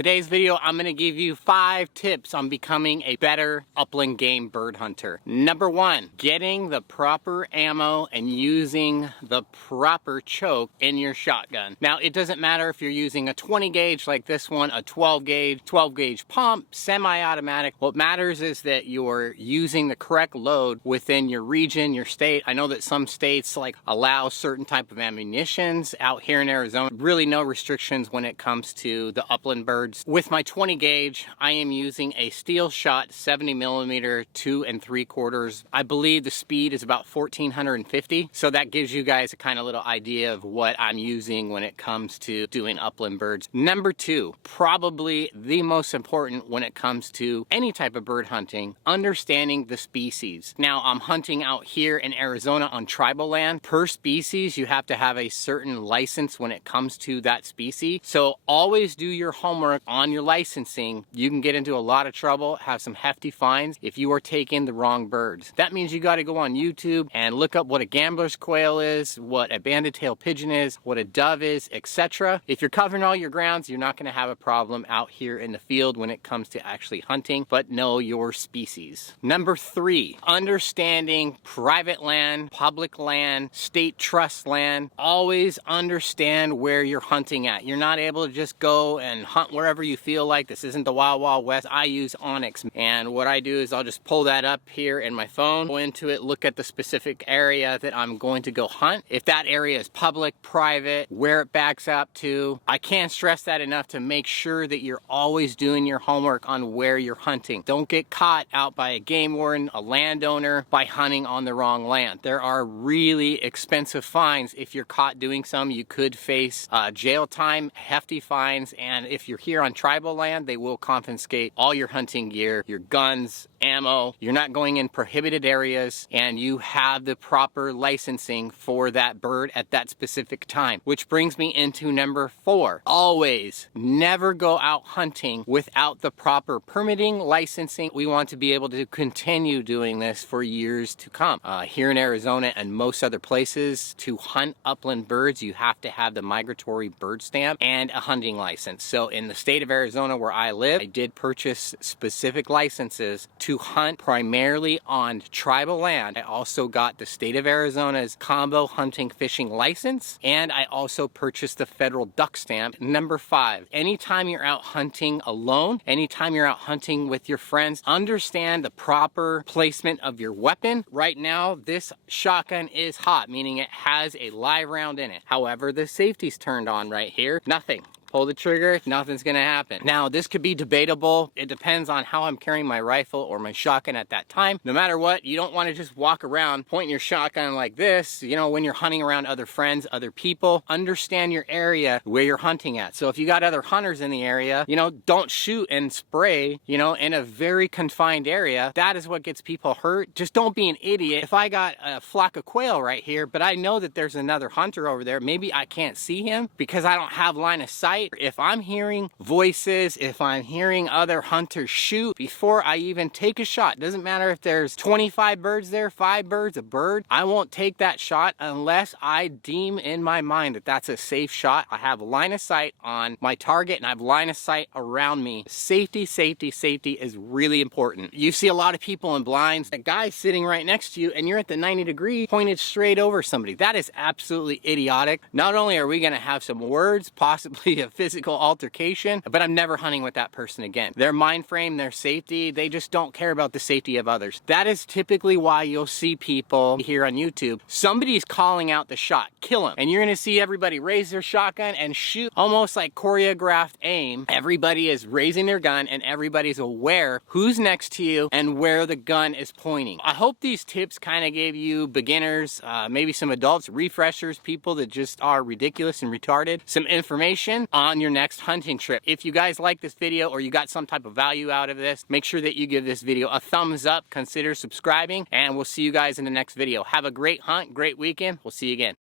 Today's video, I'm gonna give you 5 tips on becoming a better upland game bird hunter. Number 1, getting the proper ammo and using the proper choke in your shotgun. Now, it doesn't matter if you're using a 20 gauge like this one, a 12 gauge pump, semi-automatic. What matters is that you're using the correct load within your region, your state. I know that some states allow certain type of ammunitions. Out here in Arizona, really no restrictions when it comes to the upland birds. With my 20 gauge, I am using a steel shot 70 millimeter 2 3/4. I believe the speed is about 1450. So that gives you guys a kind of little idea of what I'm using when it comes to doing upland birds. Number 2, probably the most important when it comes to any type of bird hunting, understanding the species. Now, I'm hunting out here in Arizona on tribal land. Per species, you have to have a certain license when it comes to that species. So always do your homework on your licensing. You can get into a lot of trouble, have some hefty fines if you are taking the wrong birds. That means you got to go on YouTube and look up what a gambler's quail is, what a banded tail pigeon is, what a dove is, etc. If you're covering all your grounds, you're not going to have a problem out here in the field when it comes to actually hunting, but know your species. Number 3, understanding private land, public land, state trust land. Always understand where you're hunting at. You're not able to just go and hunt wherever you feel like. This isn't the Wild Wild West. I use Onyx, and what I do is I'll just pull that up here in my phone, go into it, look at the specific area that I'm going to go hunt. If that area is public, private, where it backs up to. I can't stress that enough to make sure that you're always doing your homework on where you're hunting. Don't get caught out by a game warden, a landowner, by hunting on the wrong land. There are really expensive fines. If you're caught doing some, you could face jail time, hefty fines, and if you're here on tribal land, they will confiscate all your hunting gear, your guns, ammo. You're not going in prohibited areas, and you have the proper licensing for that bird at that specific time. Which brings me into number 4. Always never go out hunting without the proper permitting, licensing. We want to be able to continue doing this for years to come. Here in Arizona and most other places, to hunt upland birds, you have to have the migratory bird stamp and a hunting license. So in the state of Arizona where I live, I did purchase specific licenses to hunt primarily on tribal land. I also got the state of Arizona's combo hunting fishing license, and I also purchased the federal duck stamp. Number 5, anytime you're out hunting alone, anytime you're out hunting with your friends, understand the proper placement of your weapon. Right now, this shotgun is hot, meaning it has a live round in it. However, the safety's turned on right here. Nothing. Pull the trigger, nothing's gonna happen. Now, this could be debatable. It depends on how I'm carrying my rifle or my shotgun at that time. No matter what, you don't wanna just walk around pointing your shotgun like this, you know, when you're hunting around other friends, other people. Understand your area where you're hunting at. So if you got other hunters in the area, you know, don't shoot and spray, you know, in a very confined area. That is what gets people hurt. Just don't be an idiot. If I got a flock of quail right here, but I know that there's another hunter over there, maybe I can't see him because I don't have line of sight. If I'm hearing voices, if I'm hearing other hunters shoot, before I even take a shot, doesn't matter if there's 25 birds there, 5 birds, a bird, I won't take that shot unless I deem in my mind that that's a safe shot. I have line of sight on my target and I have line of sight around me. Safety, safety, safety is really important. You see a lot of people in blinds, a guy sitting right next to you and you're at the 90 degree pointed straight over somebody. That is absolutely idiotic. Not only are we gonna have some words, possibly a physical altercation, but I'm never hunting with that person again. Their mind frame, their safety, they just don't care about the safety of others. That is typically why you'll see people here on YouTube, somebody's calling out the shot, kill him. And you're gonna see everybody raise their shotgun and shoot, almost like choreographed aim. Everybody is raising their gun and everybody's aware who's next to you and where the gun is pointing. I hope these tips kind of gave you beginners, maybe some adults, refreshers, people that just are ridiculous and retarded, some information on your next hunting trip. If you guys like this video or you got some type of value out of this, make sure that you give this video a thumbs up, consider subscribing, and we'll see you guys in the next video. Have a great hunt, great weekend. We'll see you again.